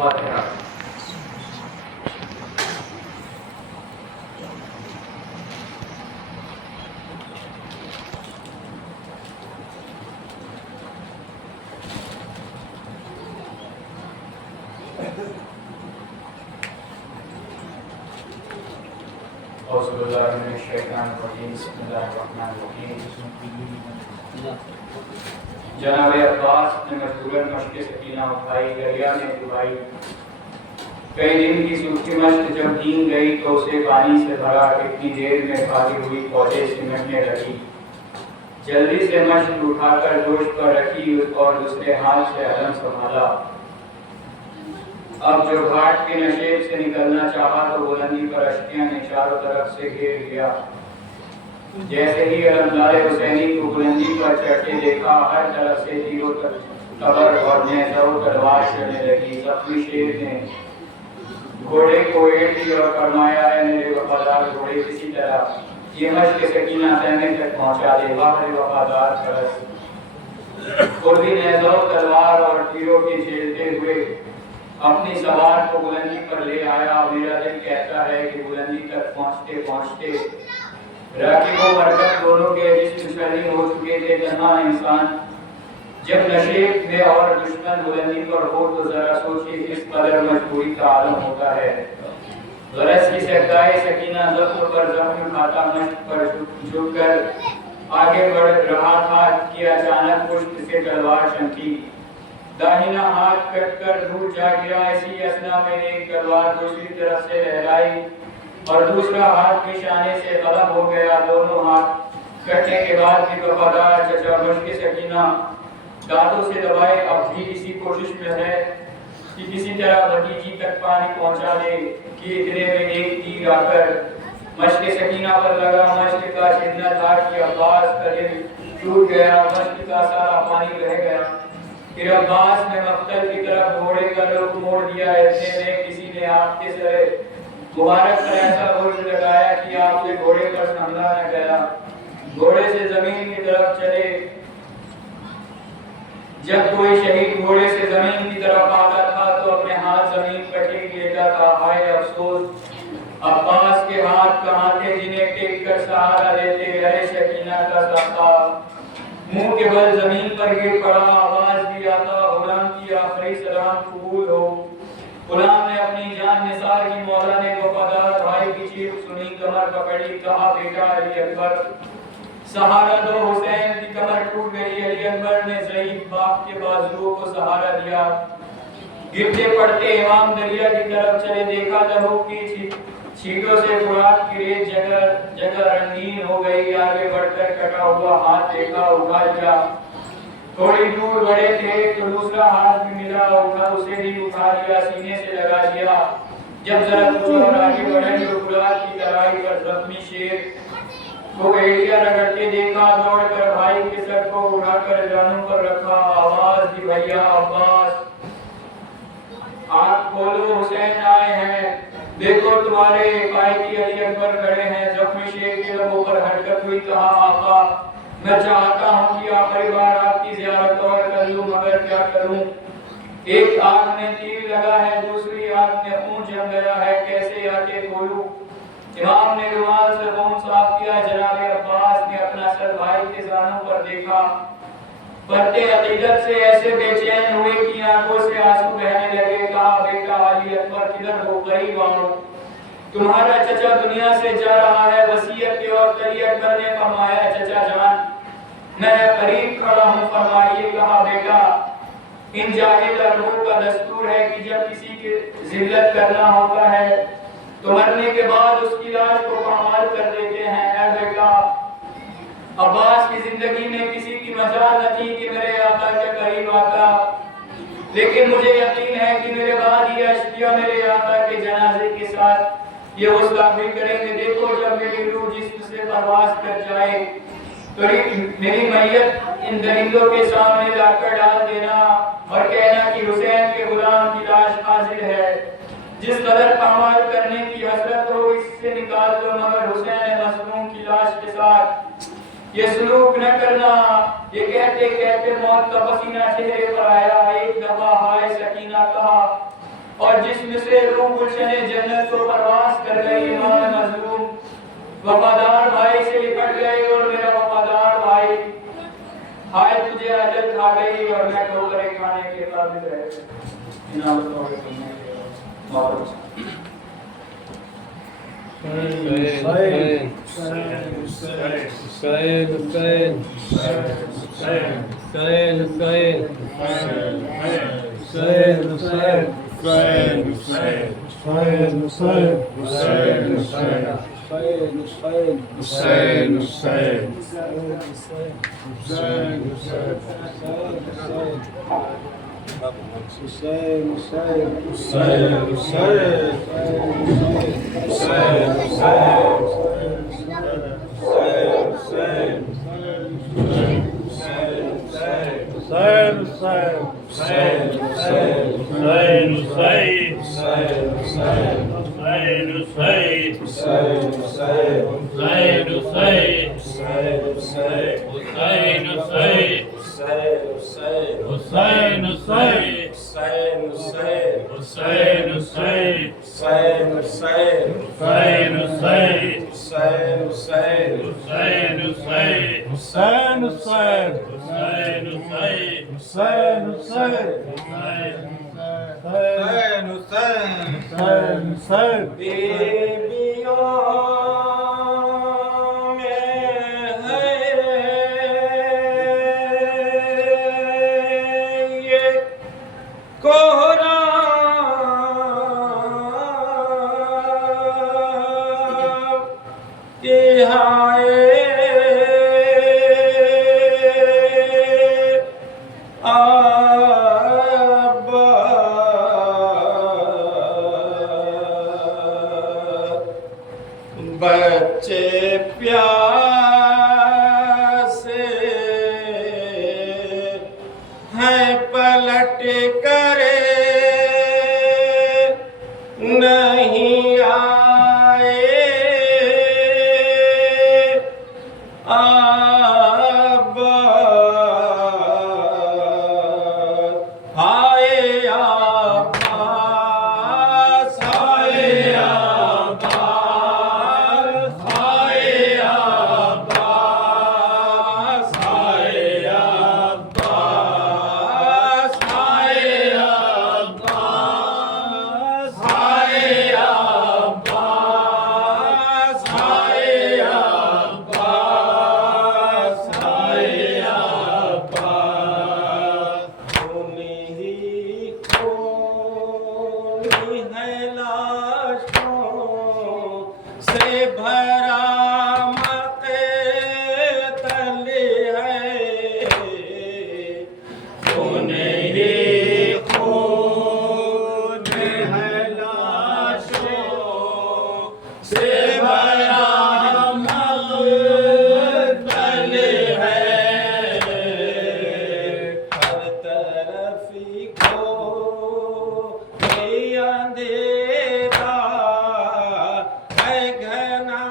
फातिहा। जनाब अब्बास ने मजबूरन मश्क सकीना उठाई, दरिया ने डुबाई। कई दिन की सूखी मश्क जब नींद गई तो उसे पानी से भरा। कितनी देर में खाली हुई पौधे सिमटने लगी। जल्दी से मश्क उठाकर जोश पर रखी और दूसरे हाथ से अलम संभाला। अब जो घाट के नशेब से निकलना चाहा तो बुलंदी पर अश्कियां ने चारों तरफ से घेर लिया। जैसे ही अलमदार हुसैनी को बुलंदी पर चढ़ते देखा, हर तरफ से तीरों कबर और नेज़ों तलवार चलने लगी। जख्मी शेर ने घोड़े को एड़ दी और फरमाया, है मेरे वफादार घोड़े, किसी तरह ये मश्क सकीना सहने तक पहुंचा दे। वाह मेरे वफादार फरस। खुर्दी नेज़ों तलवार और तीरों के झेलते हुए अपनी सवार को बुलंदी पर ले आया। मेरा दिल कहता है कि बुलंदी तक पहुंचते पहुंचते राकिब और मरकब दोनों के जिस्म शरीर हो चुके थे। तन्हा इंसान जब नशेब में और दुश्मन बुलंदी पर हो तो जरा सोचिए किस कदर मजबूरी का आलम होता है। गरज की सगाए सकीना जख्म पर जख्म खाता मश्क पर झुककर आगे बढ़ रहा था कि अचानक पुष्ट से तलवार चमकी। दाहिना हाथ कटकर दूर जा गिरा। इसी असना में एक तलवार दूसरी तरफ से लहराई और दूसरा हाथ निशाने से कलम हो गया। दोनों हाथ कटने के बाद भी वफादार चचा मुश्क सकीना दांतों से दबाए अब भी इसी कोशिश में है कि किसी तरह भतीजी तक पानी पहुंचा दे कि इतने में एक तीर आकर मश्क सकीना पर लगा। मश्क का छिड़ना था कि अब्बास का दिल टूट गया। मश्क का सारा पानी बह गया। फिर अब्बास ने मक्तल की तरफ घोड़े का रुख मोड़ दिया। इतने में किसी ने आपके सरे मुबारक पर ऐसा बुर्ज लगाया कि आपके घोड़े पर हमला न गया। घोड़े से जमीन की तरफ चले। जब कोई शहीद घोड़े से जमीन की तरफ आता था तो अपने हाथ जमीन पर टेक लेता था। हाय अफसोस, अब्बास के हाथ कहाँ थे जिन्हें टेक कर सहारा देते। अरे शकीना का सख्ता मुंह के बल जमीन पर गिर पड़ा। आवाज भी आता, गुलाम की आखिरी सलाम कबूल हो। गुलाम ने अपनी जान निसार की। मौला ने वफादार भाई की चीख सुनी, कमर पकड़ी, कहा बेटा अली अकबर सहारा दो। हुसैन की कमर टूट गई। अली अकबर ने ज़ईफ बाप के बाजुओं को सहारा दिया। गिरते पड़ते इमाम दरिया की तरफ चले। देखा लहू की छींटों से फुरात की रेत जगह जगह रंगीन हो गई। आगे बढ़कर कटा हुआ हाथ देखा, उठा लिया। थोड़ी दूर बढ़े थे तो दूसरा हाथ भी मिला, उठा उसे भी उठा लिया, सीने से लगा दिया। जब जरा कुछ और आगे बढ़े तो फुरात की तराई पर जख्मी शेर को एड़िया रगड़ते देखा। दौड़कर भाई के सर को उठाकर जानू पर रखा। आवाज दी, भैया अब्बास आँख खोलो, हुसैन आए हैं। देखो तुम्हारे कायदी अली अकबर खड़े हैं। जख्मी शेर के लबों पर हरकत हुई। कहा आका मैं चाहता हूँ कि आखिरी बार आपकी ज़ियारत और कर लूं, मगर क्या करूं। एक आंख में तीर लगा है, दूसरी आंख में खून जम गया है, कैसे आके खोलूं। इमाम ने रुमाल से खून साफ किया। जनाब अब्बास ने अपना सर भाई के जानों पर देखा। पढ़ते अकीदत से ऐसे बेचैन हुए कि आंखों से आंसू बहने लगे। कहा बेटा अली अकबर किधर हो, करीब आओ, तुम्हारा चचा दुनिया से जा रहा है। वसीयत के वक्त अली अकबर ने फरमाया चचा जान मैं करीब खड़ा हूँ, फरमाइए। कहा बेटा इन जाहिल अरबों का दस्तूर है कि जब किसी की जिल्लत करना होता है तो मरने के बाद उसकी लाश को पामाल कर देते हैं। ऐ बेटा अब्बास की जिंदगी में किसी की मजाल न थी कि मेरे आका के करीब आता, लेकिन मुझे यकीन है कि मेरे बाद ये अश्किया मेरे आका के जनाजे के साथ ये गुस्ताखी करेंगे। देखो जब मेरी रूह जिस्म से परवास कर जाए तो मेरी मैयत इन दरिंदों के सामने लाकर डाल देना और कहना कि हुसैन के गुलाम की लाश हाजिर है। जिस कदर पामाल करने की हसरत हो इससे निकाल दो, मगर हुसैन मज़लूम की लाश के साथ ये सलूक न करना। ये कहते कहते मौत का पसीना चेहरे पर आया। एक दफा हाय सकीना कहा और जिसमें से रूह गुलशने जन्नत को परवास कर गई। ईमान मजलूम वफादार भाई से लिपट गए और मेरा वफादार भाई हाय तुझे अजल खा गई और मैं ठोकरे खाने के काबिल रह गया। इनामतों के सुनने के बाद बच्चे प्यासे हैं पलट करे नहीं आए अंधेरा है घना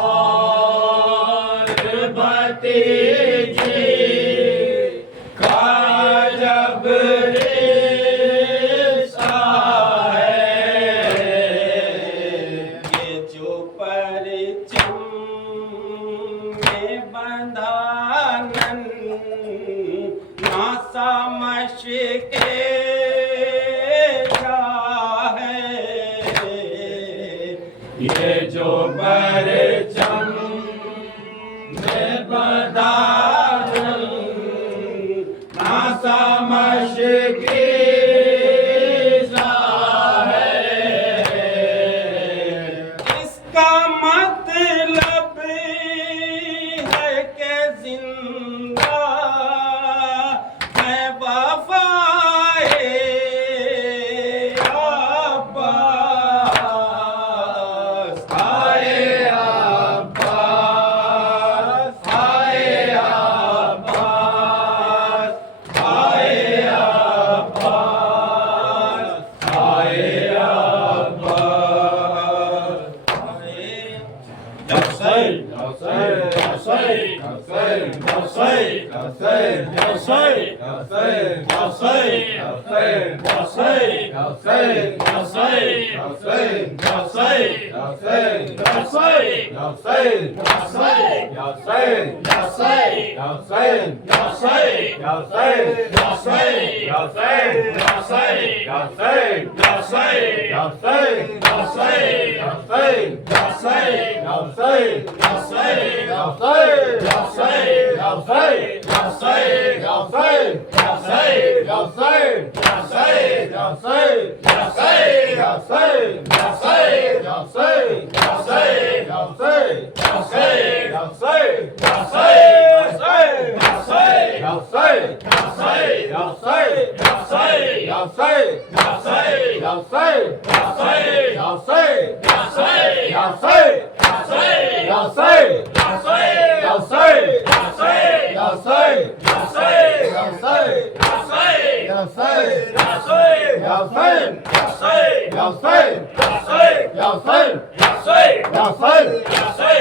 और भतीजी का जब रिश्ता है, ये जो परचम में बंधानन ना समझ के ये जो परचम में बंधानन ना समझ के इसका मतलब है कि जिंदा है वफाए अब्बास, आए अब्बास, आए अब्बास, आए अब्बास, आए